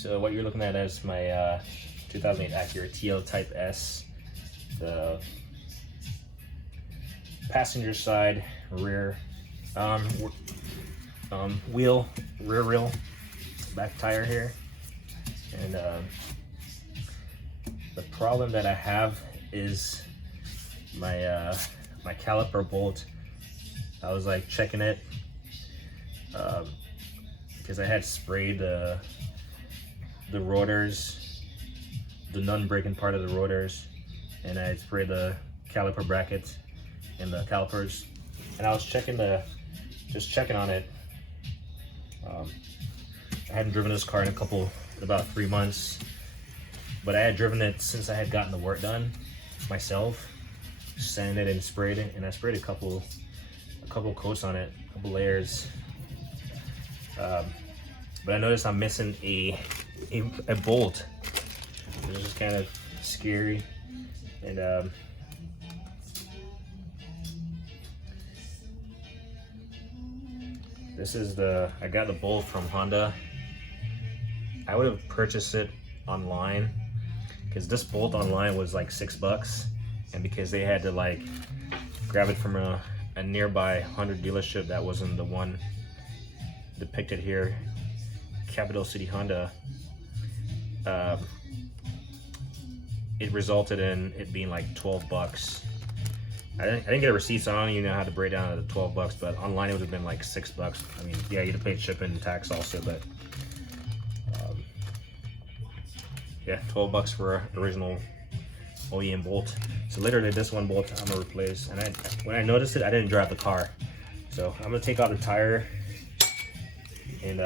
So what you're looking at is my 2008 Acura TL Type S. The passenger side rear rear wheel, back tire here. And the problem that I have is my my caliper bolt. I was like checking it because I had sprayed the rotors, the non-breaking part of the rotors, and I had sprayed the caliper brackets and the calipers, and I was just checking on it. I hadn't driven this car in about 3 months, but I had driven it since I had gotten the work done myself, sanded and sprayed it, and I sprayed a couple coats on it, a couple layers. But I noticed I'm missing a bolt, which is kind of scary. And this is I got the bolt from Honda. I would have purchased it online because this bolt online was like $6, and because they had to like grab it from a nearby Honda dealership that wasn't the one depicted here, Capital City Honda, it resulted in it being like $12. I didn't get a receipt, so I don't even know how to break down the $12, but online it would have been like $6. I mean, yeah, you'd have paid shipping and tax also, but yeah, $12 for an original OEM bolt. So literally this one bolt I'm gonna replace, and when I noticed it, I didn't drive the car, so I'm gonna take out the tire and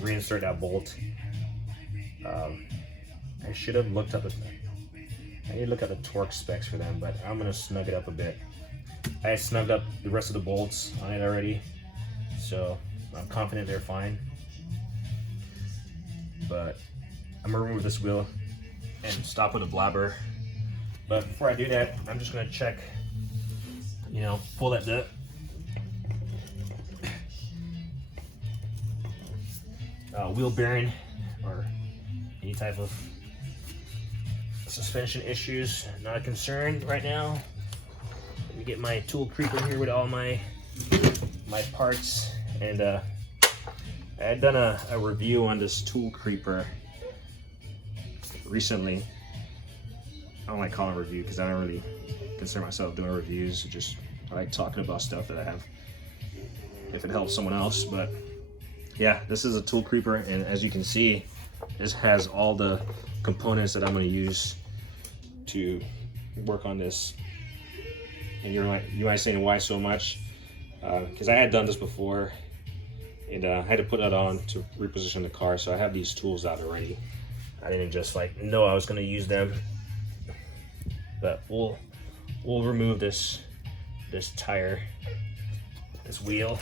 reinsert that bolt. I should have looked up I need to look at the torque specs for them, but I'm gonna snug it up a bit. I had snugged up the rest of the bolts on it already, so I'm confident they're fine. But I'm gonna remove this wheel and stop with a blabber. But before I do that, I'm just gonna check, pull that wheel bearing or any type of suspension issues. Not a concern right now. Let me get my tool creeper here with all my parts. And I had done a review on this tool creeper recently. I don't like calling it a review because I don't really consider myself doing reviews. I like talking about stuff that I have, if it helps someone else. But yeah, this is a tool creeper, and as you can see, this has all the components that I'm going to use to work on this. And you might say, why so much? Because I had done this before, and I had to put that on to reposition the car, so I have these tools out already. I didn't just know I was going to use them. But we'll remove this tire, this wheel.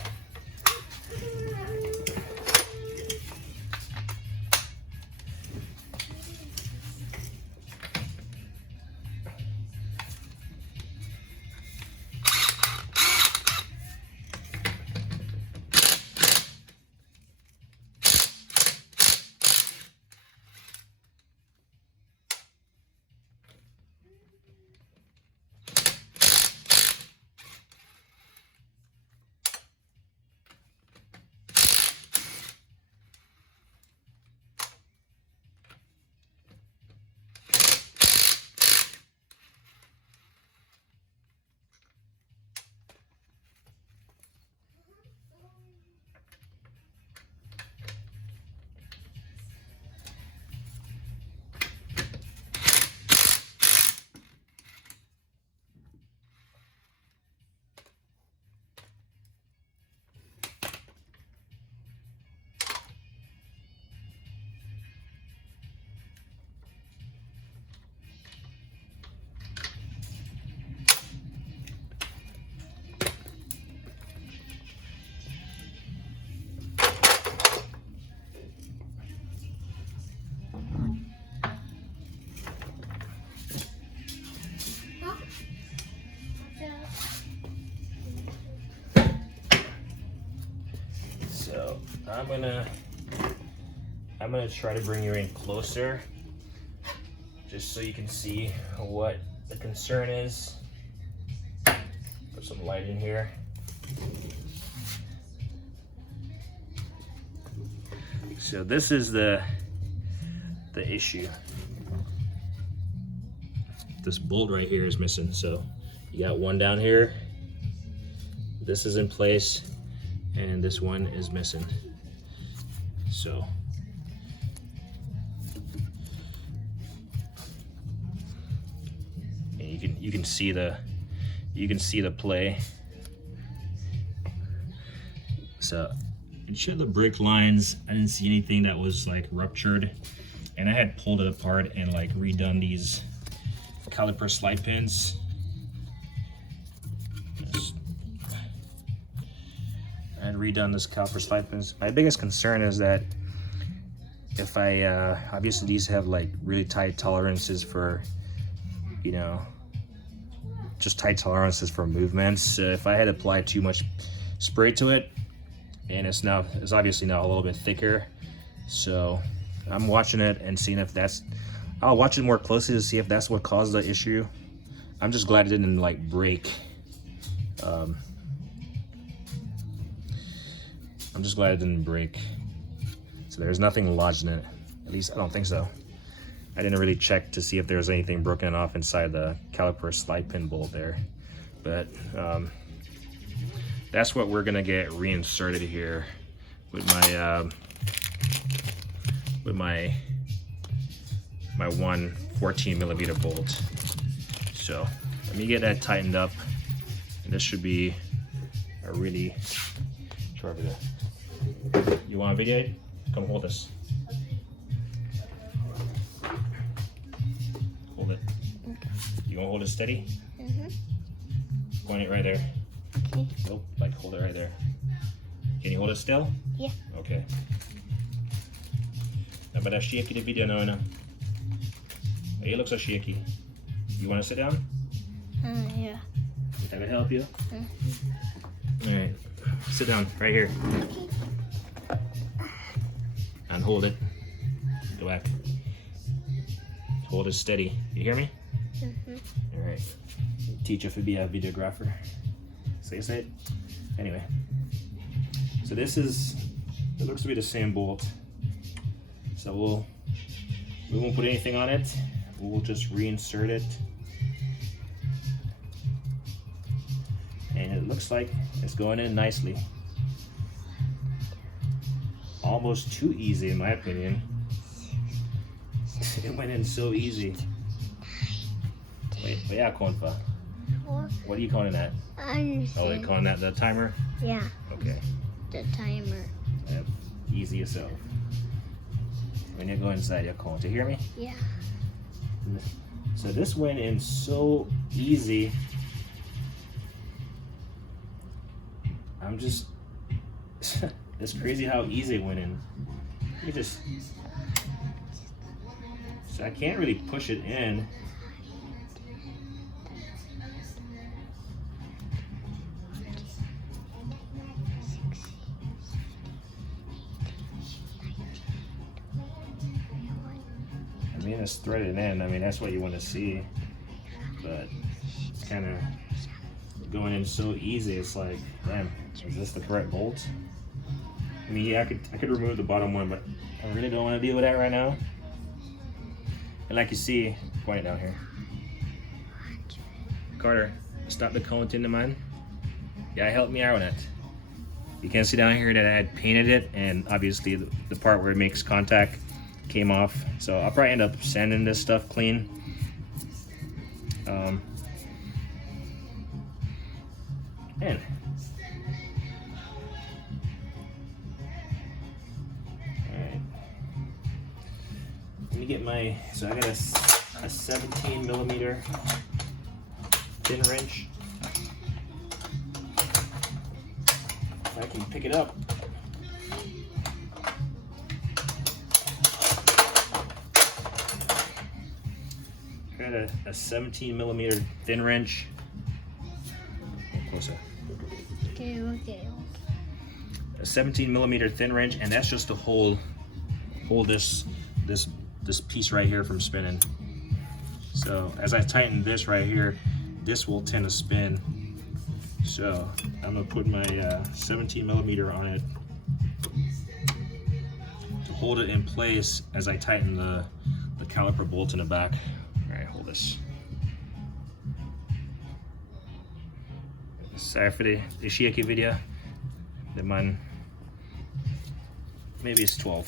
So I'm gonna I'm gonna try to bring you in closer just so you can see what the concern is. Put some light in here. So this is the issue. This bolt right here is missing. So you got one down here, this is in place, and this one is missing. So and you can see the play. So and show the brake lines. I didn't see anything that was like ruptured, and I had pulled it apart and like redone these caliper slide pins. I had redone this caliper slide pins. My biggest concern is that if I obviously these have like really tight tolerances for, you know, just tight tolerances for movements. So if I had applied too much spray to it, and it's obviously now a little bit thicker, so I'm watching it and seeing if that's, I'll watch it more closely to see if that's what caused the issue. I'm just glad it didn't like break. I'm just glad it didn't break. So there's nothing lodged in it. At least I don't think so. I didn't really check to see if there was anything broken off inside the caliper slide pin bolt there. But that's what we're gonna get reinserted here with my one 14mm bolt. So let me get that tightened up, and this should be a really sharp video. You want a video? Come hold this. Hold it. Okay. You want to hold it steady? Mm-hmm. Point it right there. Okay. Nope, like hold it right there. Can you hold it still? Yeah. Okay. But that's shaky the video now, no? You look so shaky. You want to sit down? Yeah. That'll help you? Mm-hmm. All right. Sit down right here. And hold it. Go back. Hold it steady. You hear me? Mm-hmm. All right. Teach you to be a videographer. Say it. Anyway. So this is, it looks to be the same bolt. So we won't put anything on it. We'll just reinsert it. And it looks like it's going in nicely. Almost too easy in my opinion. It went in so easy. Wait, yeah, Konfa. What are you calling that? Oh, they're calling that the timer? Yeah. Okay. The timer. Yep. Easy yourself. When you go inside your car, to hear me? Yeah. So this went in so easy. I'm just, it's crazy how easy it went in. You just, so I can't really push it in. I mean, it's threaded in. I mean, that's what you want to see. But it's kind of going in so easy. It's like, damn, is this the correct bolt? I mean, yeah, I could remove the bottom one, but I really don't want to deal with that right now. And like you see, point it down here. Carter, stop the counting, man. Yeah, help me out on it. You can see down here that I had painted it, and obviously the part where it makes contact came off. So I'll probably end up sanding this stuff clean. And alright, let me get my, so I got a 17mm thin wrench. If I can pick it up. Got a 17mm thin wrench. Closer. Okay. A 17mm thin wrench, and that's just to hold hold this piece right here from spinning. So as I tighten this right here, this will tend to spin. So I'm gonna put my 17 millimeter on it to hold it in place as I tighten the caliper bolt in the back. All right, hold this. Sorry for the shaky video. The man, maybe it's 12.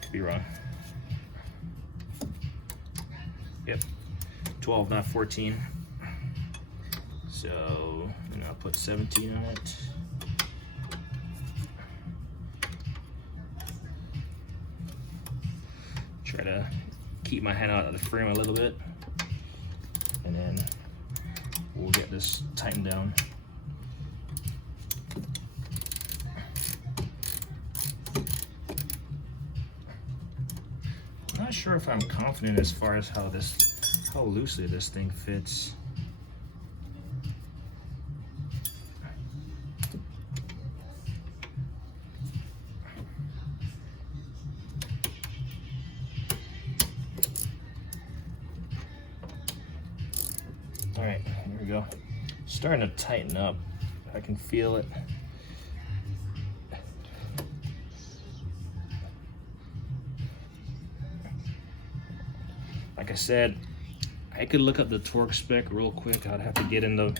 Could be wrong. Yep, 12, not 14. So, and I'll put 17 on it. Try to keep my hand out of the frame a little bit, and then we'll get this tightened down. I'm not sure if I'm confident as far as how loosely this thing fits. All right, here we go. Starting to tighten up. I can feel it. Like I said, I could look up the torque spec real quick. I'd have to get in the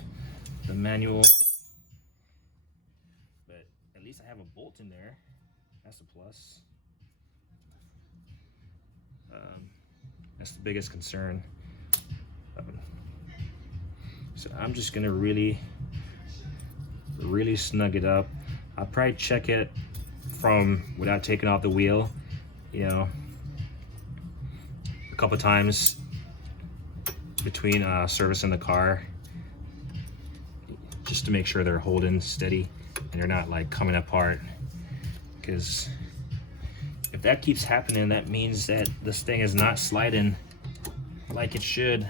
manual. But at least I have a bolt in there. That's a plus. That's the biggest concern. So I'm just gonna really snug it up. I'll probably check it from without taking off the wheel, you know, a couple times between servicing the car, just to make sure they're holding steady and they're not like coming apart. Because if that keeps happening, that means that this thing is not sliding like it should.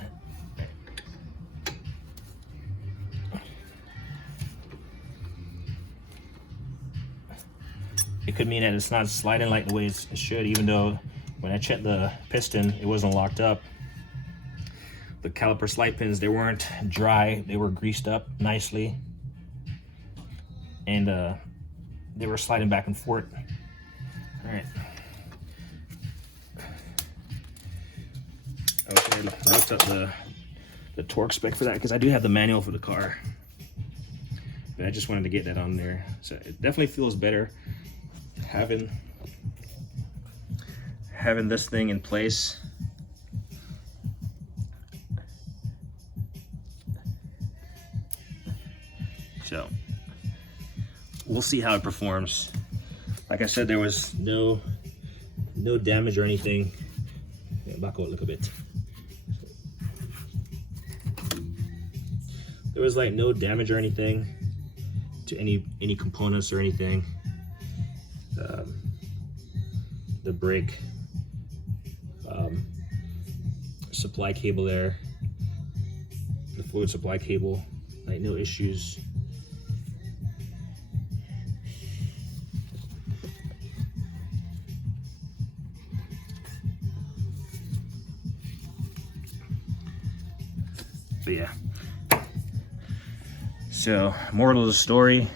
It could mean that it's not sliding like the way it should, even though when I checked the piston, it wasn't locked up. The caliper slide pins, they weren't dry, they were greased up nicely. And they were sliding back and forth. All right. I looked up the torque spec for that because I do have the manual for the car. But I just wanted to get that on there. So it definitely feels better having this thing in place. So we'll see how it performs. Like I said, there was no damage or anything. Yeah, back out, look a bit. There was like no damage or anything to any components or anything. The brake supply cable there, the fluid supply cable, like no issues. But yeah, so moral of the story,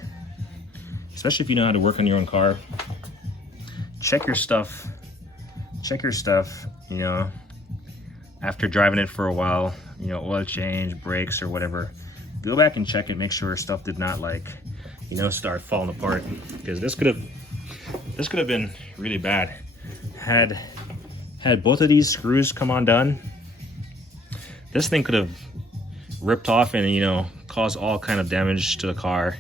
especially if you know how to work on your own car, check your stuff, you know, after driving it for a while, you know, oil change, brakes or whatever, go back and check it, make sure stuff did not, like, you know, start falling apart, because this could have been really bad. Had both of these screws come undone, this thing could have ripped off and, you know, caused all kind of damage to the car.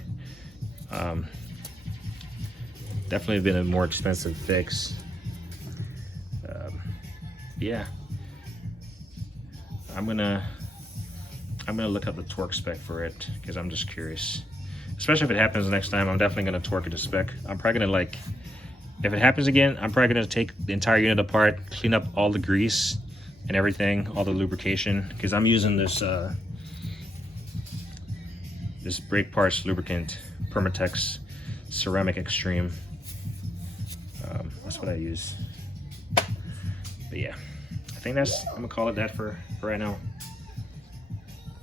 Definitely been a more expensive fix. Yeah, I'm gonna look up the torque spec for it because I'm just curious. Especially if it happens next time, I'm definitely gonna torque it to spec. I'm probably gonna, like, if it happens again, I'm probably gonna take the entire unit apart, clean up all the grease and everything, all the lubrication, because I'm using this this brake parts lubricant, Permatex Ceramic Extreme. that's what I use. But yeah, I think I'm gonna call it that for right now.